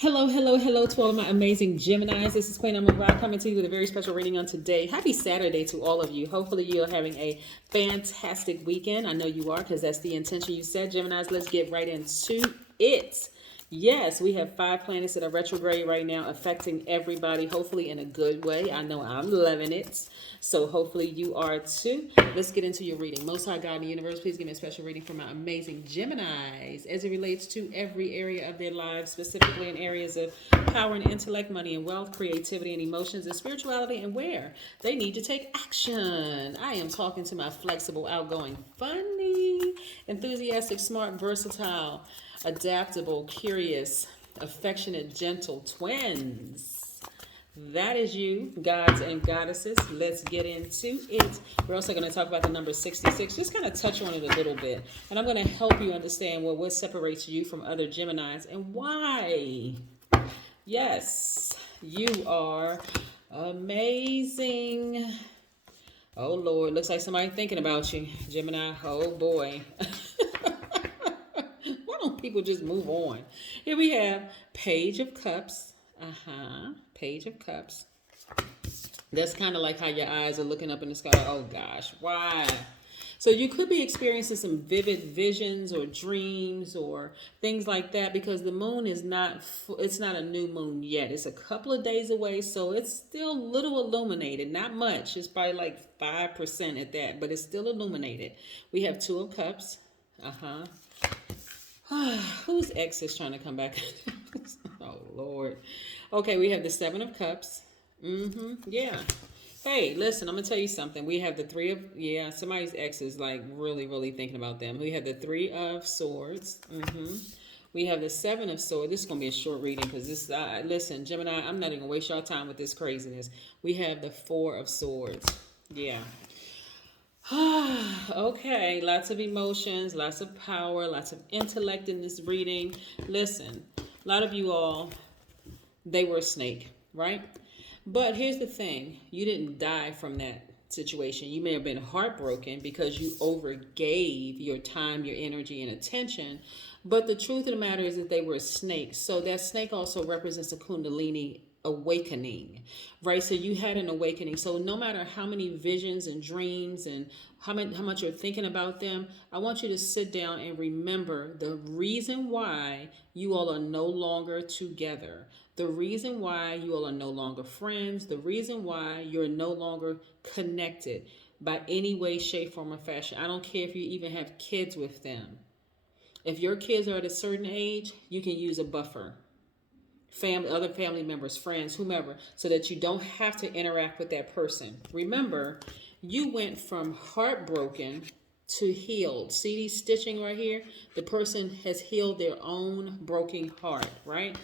Hello, hello, hello to all of my amazing Geminis. This is Queen Amun Ra coming to you with a very special reading on today. Happy Saturday to all of you. Hopefully you're having a fantastic weekend. I know you are because that's the intention you said. Geminis, let's get right into it. Yes, we have 5 planets that are retrograde right now, affecting everybody, hopefully in a good way. I know I'm loving it. So hopefully you are too. Let's get into your reading. Most High God in the universe, please give me a special reading for my amazing Geminis as it relates to every area of their lives, specifically in areas of power and intellect, money and wealth, creativity and emotions, and spirituality, and where they need to take action. I am talking to my flexible, outgoing, funny, enthusiastic, smart, versatile, adaptable, curious, affectionate, gentle twins. That is you, gods and goddesses. Let's get into it. We're also going to talk about the number 66, just kind of touch on it a little bit. And I'm going to help you understand what separates you from other Geminis and why. Yes, you are amazing. Oh, Lord, looks like somebody thinking about you, Gemini. Oh, boy. Why don't people just move on? Here we have Page of Cups. Page of Cups. That's kind of like how your eyes are looking up in the sky. Oh, gosh, why? So you could be experiencing some vivid visions or dreams or things like that because the moon is not, it's not a new moon yet. It's a couple of days away, so it's still a little illuminated. Not much. It's probably like 5% at that, but it's still illuminated. We have 2 of Cups. Whose ex is trying to come back? Oh, Lord. Okay, we have the 7 of Cups. Yeah. Hey, listen, I'm going to tell you something. We have the 3 of, somebody's ex is like really, really thinking about them. We have the 3 of Swords. We have the 7 of Swords. This is going to be a short reading because this, listen, Gemini, I'm not even going to waste your time with this craziness. We have the 4 of Swords. Yeah. Okay, lots of emotions, lots of power, lots of intellect in this reading. Listen, a lot of you all, they were a snake, right? But here's the thing. You didn't die from that situation. You may have been heartbroken because you overgave your time, your energy, and attention. But the truth of the matter is that they were a snake. So that snake also represents a Kundalini awakening, right? So you had an awakening. So no matter how many visions and dreams and how much you're thinking about them, I want you to sit down and remember the reason why you all are no longer together. The reason why you all are no longer friends, the reason why you're no longer connected by any way, shape, form, or fashion. I don't care if you even have kids with them. If your kids are at a certain age, you can use a buffer. Other family members, friends, whomever, so that you don't have to interact with that person. Remember, you went from heartbroken to healed. See these stitching right here? The person has healed their own broken heart, right?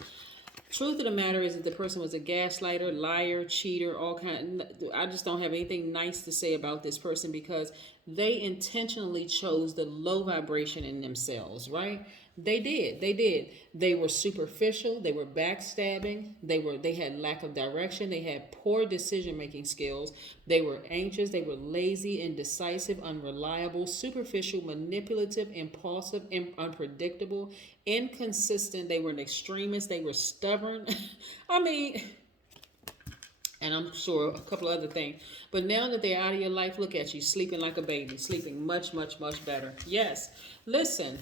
Truth of the matter is that the person was a gaslighter, liar, cheater, all kind. I just don't have anything nice to say about this person because they intentionally chose the low vibration in themselves, right? They did. They were superficial, they were backstabbing, they had lack of direction, they had poor decision-making skills, they were anxious, they were lazy, indecisive, unreliable, superficial, manipulative, impulsive, unpredictable, inconsistent, they were an extremist, they were stubborn. I mean, and I'm sure a couple of other things. But now that they're out of your life, look at you, sleeping like a baby, sleeping much, much, much better. Yes, listen.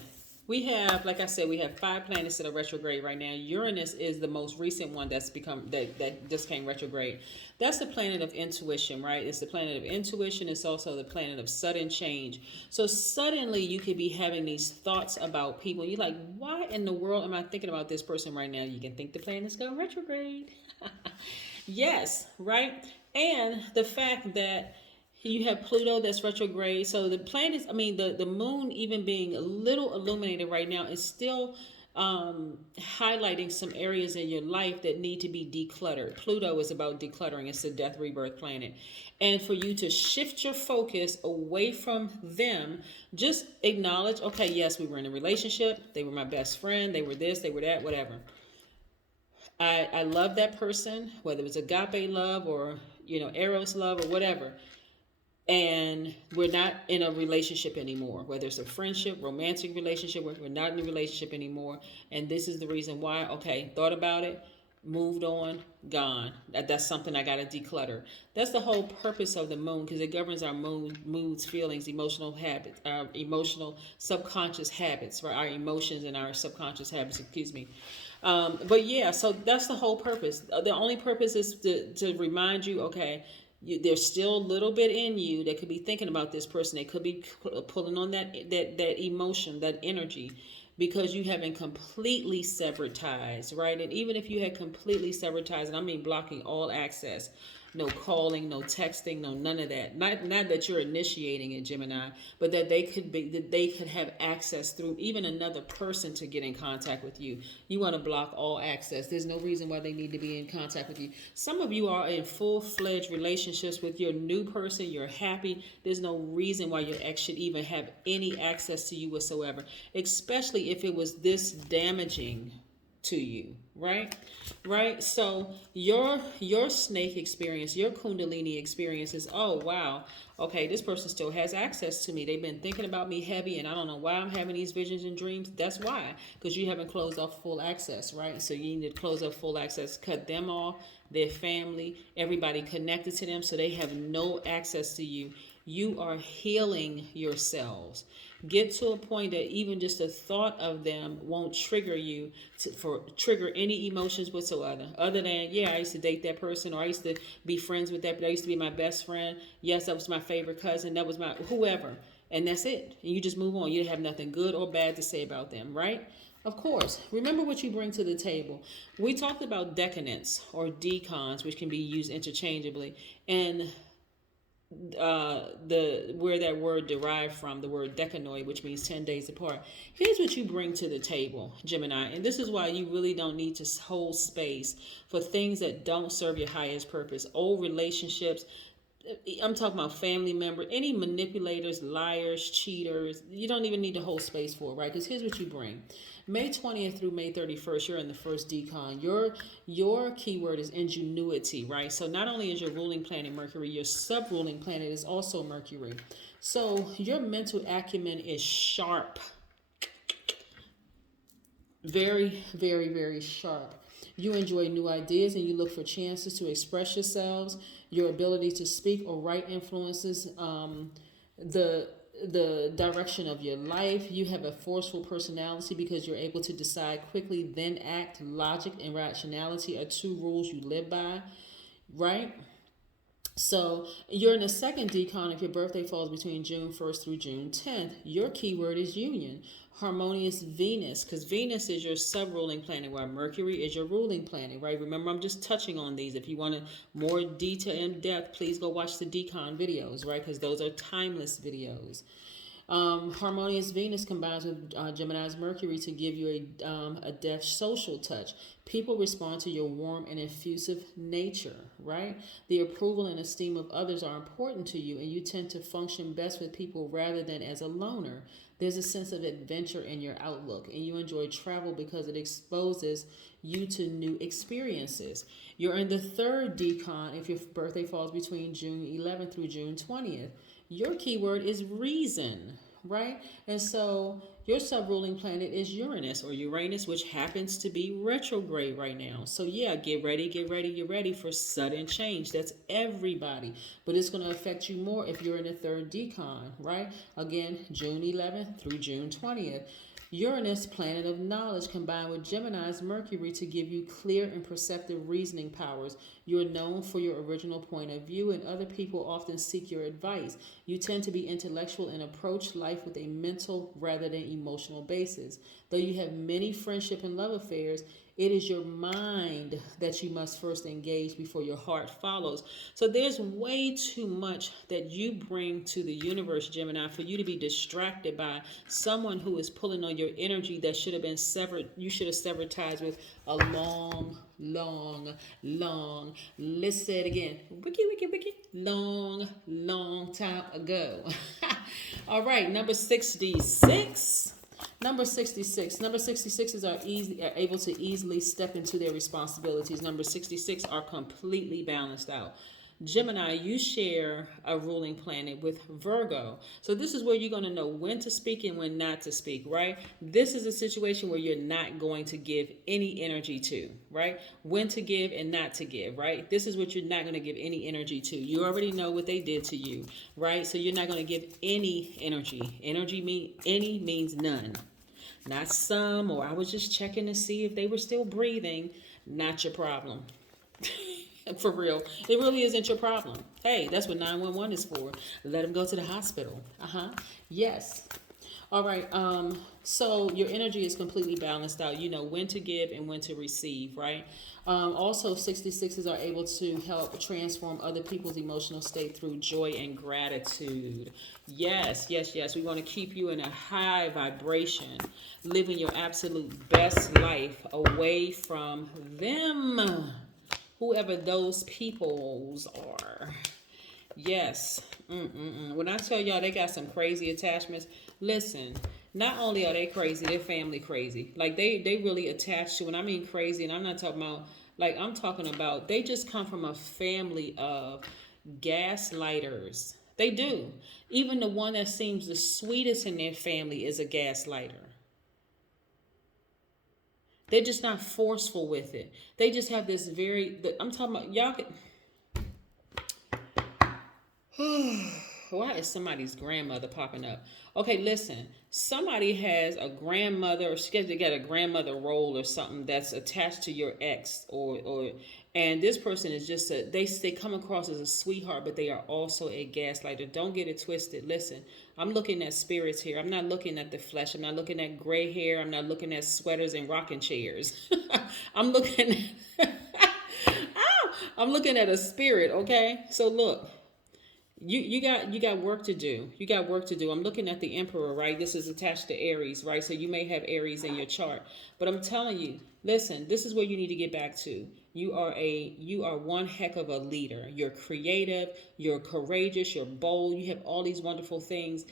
We have, like I said, we have 5 planets that are retrograde right now. Uranus is the most recent one that's become, that just came retrograde. That's the planet of intuition, right? It's the planet of intuition. It's also the planet of sudden change. So suddenly you could be having these thoughts about people. You're like, why in the world am I thinking about this person right now? You can think the planet's going retrograde. Yes, right? And the fact that you have Pluto that's retrograde. So the planets, the moon even being a little illuminated right now is still highlighting some areas in your life that need to be decluttered. Pluto is about decluttering. It's a death rebirth planet. And for you to shift your focus away from them, just acknowledge, okay, yes, we were in a relationship. They were my best friend. They were this, they were that, whatever. I love that person, whether it's agape love or, eros love or whatever. and we're not in a relationship anymore, whether it's a friendship, romantic relationship, we're not in a relationship anymore. And this is the reason why. Okay, thought about it, moved on, gone. That's something I got to declutter. That's the whole purpose of the moon, because it governs our moods, feelings, emotional habits, our emotional subconscious habits, right? Our emotions and our subconscious habits, excuse me. But yeah, so that's the whole purpose. The only purpose is to remind you, okay, there's still a little bit in you that could be thinking about this person. They could be pulling on that emotion, that energy, because you haven't completely severed ties, right? And even if you had completely severed ties, and I mean blocking all access, no calling, no texting, no none of that. Not that you're initiating it, Gemini, but that they could have access through even another person to get in contact with you. You want to block all access. There's no reason why they need to be in contact with you. Some of you are in full-fledged relationships with your new person. You're happy. There's no reason why your ex should even have any access to you whatsoever, especially if it was this damaging to you, right. So your snake experience, your kundalini experience is, oh wow, okay, this person still has access to me. They've been thinking about me heavy, and I don't know why I'm having these visions and dreams. That's why, because you haven't closed off full access, right? So you need to close off full access, cut them off, their family, everybody connected to them, so they have no access to you. You are healing yourselves. Get to a point that even just the thought of them won't trigger you trigger any emotions whatsoever. Other than, yeah, I used to date that person, or I used to be friends with that, but I used to be my best friend. Yes, that was my favorite cousin. That was my whoever. And that's it. And you just move on. You have nothing good or bad to say about them, right? Of course. Remember what you bring to the table. We talked about decadence or decons, which can be used interchangeably. And where that word derived from, the word decanoid, which means 10 days apart. Here's what you bring to the table, Gemini, and this is why you really don't need to hold space for things that don't serve your highest purpose. Old relationships, I'm talking about family members, any manipulators, liars, cheaters. You don't even need to hold space for, right? Because here's what you bring. May 20th through May 31st, you're in the first decon. Your keyword is ingenuity, right? So not only is your ruling planet Mercury, your sub-ruling planet is also Mercury. So your mental acumen is sharp. Very, very, very sharp. You enjoy new ideas and you look for chances to express yourselves. Your ability to speak or write influences the direction of your life. You have a forceful personality because you're able to decide quickly, then act. Logic and rationality are two rules you live by, right? So you're in the second decon if your birthday falls between June 1st through June 10th. Your keyword is union. Harmonious Venus, because Venus is your sub-ruling planet, while Mercury is your ruling planet, right? Remember, I'm just touching on these. If you want more detail in depth, please go watch the decon videos, right? Because those are timeless videos. Harmonious Venus combines with Gemini's Mercury to give you a deft social touch. People respond to your warm and effusive nature, right? The approval and esteem of others are important to you, and you tend to function best with people rather than as a loner. There's a sense of adventure in your outlook, and you enjoy travel because it exposes you to new experiences. You're in the third decon if your birthday falls between June 11th through June 20th. Your keyword is reason, right? And so your sub-ruling planet is Uranus or Uranus, which happens to be retrograde right now. So yeah, get ready for sudden change. That's everybody. But it's going to affect you more if you're in the third decon, right? Again, June 11th through June 20th. Uranus, planet of knowledge, combined with Gemini's Mercury to give you clear and perceptive reasoning powers. You're known for your original point of view, and other people often seek your advice. You tend to be intellectual and approach life with a mental rather than emotional basis. Though you have many friendship and love affairs, it is your mind that you must first engage before your heart follows. So there's way too much that you bring to the universe, Gemini, for you to be distracted by someone who is pulling on your energy that should have been severed. You should have severed ties with a long, let's say it again. Wiki, long time ago. All right, number 66. Number 66. Number 66 are able to easily step into their responsibilities. Number 66 are completely balanced out. Gemini, you share a ruling planet with Virgo. So this is where you're going to know when to speak and when not to speak, right? This is a situation where you're not going to give any energy to, right? When to give and not to give, right? This is what you're not going to give any energy to. You already know what they did to you, right? So you're not going to give any energy. Any means none. Not some, or I was just checking to see if they were still breathing. Not your problem. For real. It really isn't your problem. Hey, that's what 911 is for. Let them go to the hospital. Yes. All right. So your energy is completely balanced out. You know when to give and when to receive, right? Also, 66s are able to help transform other people's emotional state through joy and gratitude. Yes, yes, yes. We want to keep you in a high vibration, living your absolute best life away from them, whoever those peoples are. Yes. When I tell y'all they got some crazy attachments, listen, not only are they crazy, their family crazy. Like they really attached to, when I mean crazy, and I'm not talking about, like I'm talking about, they just come from a family of gaslighters. They do. Even the one that seems the sweetest in their family is a gaslighter. They're just not forceful with it. They just have this I'm talking about, y'all could, why is somebody's grandmother popping up? Okay, listen. Somebody has a grandmother, or they got a grandmother role or something that's attached to your ex, and this person is just they come across as a sweetheart, but they are also a gaslighter. Don't get it twisted. Listen, I'm looking at spirits here. I'm not looking at the flesh. I'm not looking at gray hair. I'm not looking at sweaters and rocking chairs. I'm looking at I'm looking at a spirit. Okay, so look. You got work to do. You got work to do. I'm looking at the Emperor, right? This is attached to Aries, right? So you may have Aries in your chart. But I'm telling you, listen, this is where you need to get back to. You are one heck of a leader. You're creative, you're courageous, you're bold. You have all these wonderful things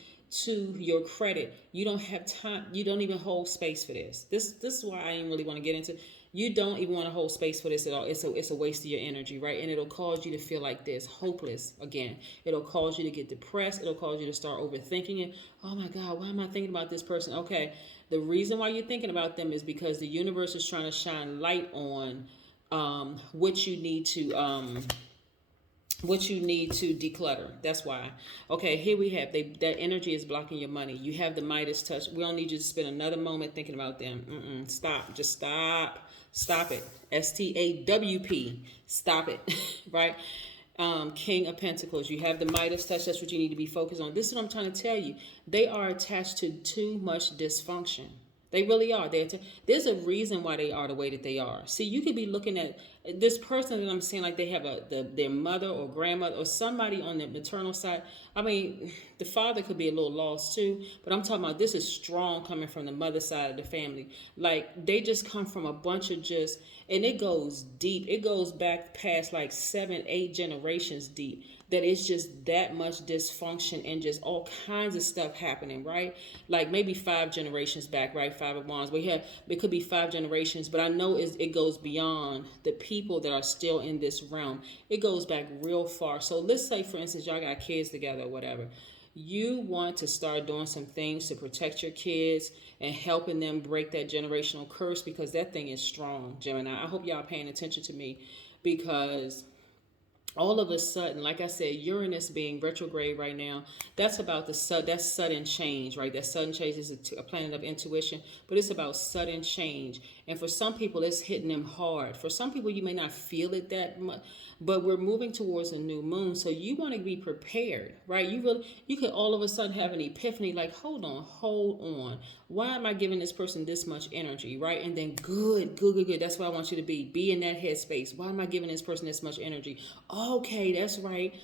to your credit. You don't have time. You don't even hold space for this. This is why I didn't really want to get into. You don't even want to hold space for this at all. It's a waste of your energy, right? And it'll cause you to feel like this, hopeless again. It'll cause you to get depressed. It'll cause you to start overthinking it. Oh my God, why am I thinking about this person? Okay, the reason why you're thinking about them is because the universe is trying to shine light on what you need to declutter. That's why. Okay, here we have that energy is blocking your money. You have the Midas touch. We don't need you to spend another moment thinking about them. Stop. Just stop. Stop it. STAWP. Stop it. Right? King of Pentacles. You have the Midas touch. That's what you need to be focused on. This is what I'm trying to tell you. They are attached to too much dysfunction. They really are. There's a reason why they are the way that they are. See, you could be looking at this person that I'm saying, like they have their mother or grandmother or somebody on their maternal side. I mean, the father could be a little lost too, but I'm talking about this is strong coming from the mother side of the family. Like they just come from a bunch of and it goes deep. It goes back past like 7, 8 generations deep. That it's just that much dysfunction and just all kinds of stuff happening, right? Like maybe 5 generations back, right? 5 of Wands. It could be 5 generations, but I know it goes beyond the people that are still in this realm. It goes back real far. So let's say, for instance, y'all got kids together or whatever. You want to start doing some things to protect your kids and helping them break that generational curse, because that thing is strong, Gemini. I hope y'all paying attention to me, because all of a sudden, like I said, Uranus being retrograde right now, that's about that's sudden change, right? That sudden change is a planet of intuition, but it's about sudden change. And for some people, it's hitting them hard. For some people, you may not feel it that much, but we're moving towards a new moon, so you want to be prepared, right? You could all of a sudden have an epiphany, like, hold on. Why am I giving this person this much energy, right? And then good. That's what I want you to be. Be in that headspace. Why am I giving this person this much energy? Okay, that's right.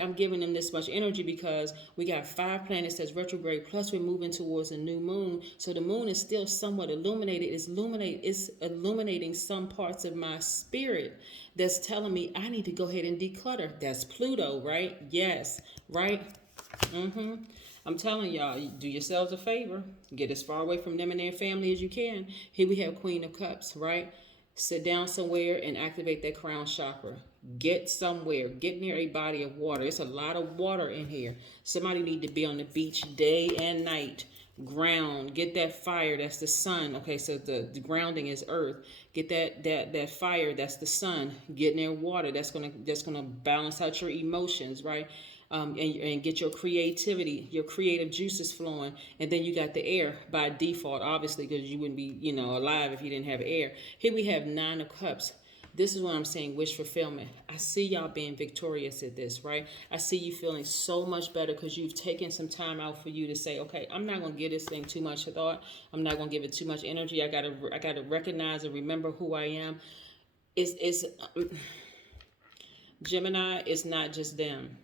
I'm giving them this much energy because we got 5 planets that's retrograde, plus we're moving towards a new moon. So the moon is still somewhat illuminated. It's illuminating some parts of my spirit that's telling me I need to go ahead and declutter. That's Pluto, right? Yes, right? I'm telling y'all, do yourselves a favor. Get as far away from them and their family as you can. Here we have Queen of Cups, right? Sit down somewhere and activate that crown chakra. Get somewhere. Get near a body of water. It's a lot of water in here. Somebody need to be on the beach day and night. Ground. Get that fire. That's the sun. Okay, so the grounding is earth. Get that fire. That's the sun. Get near water. That's gonna balance out your emotions, right? And get your creativity, your creative juices flowing. And then you got the air by default, obviously, because you wouldn't be, alive if you didn't have air. Here we have 9 of Cups. This is what I'm saying, wish fulfillment. I see y'all being victorious at this, right? I see you feeling so much better because you've taken some time out for you to say, okay, I'm not going to give this thing too much thought. I'm not going to give it too much energy. I gotta recognize and remember who I am. It's Gemini is not just them.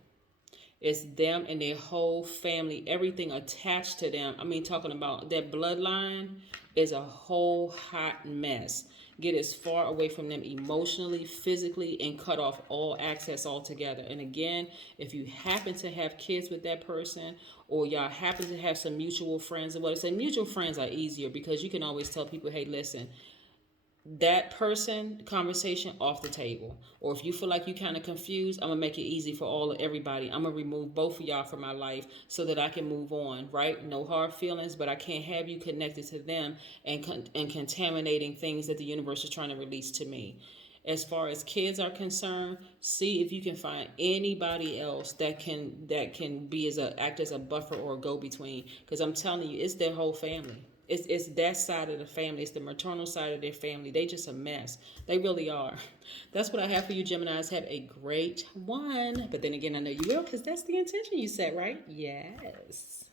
It's them and their whole family, everything attached to them. I mean, talking about that bloodline is a whole hot mess. Get as far away from them emotionally, physically, and cut off all access altogether. And again, if you happen to have kids with that person, or y'all happen to have some mutual friends, and what I say, mutual friends are easier because you can always tell people, hey, listen, that person conversation off the table. Or if you feel like you kind of confused, I'm gonna make it easy for everybody. I'm gonna remove both of y'all from my life so that I can move on, right? No hard feelings, but I can't have you connected to them and contaminating things that the universe is trying to release to me. As far as kids are concerned, see if you can find anybody else that can be act as a buffer or a go-between, because I'm telling you, it's their whole family. It's that side of the family. It's the maternal side of their family. They just a mess. They really are. That's what I have for you, Geminis. Have a great one. But then again, I know you will, because that's the intention you set, right? Yes.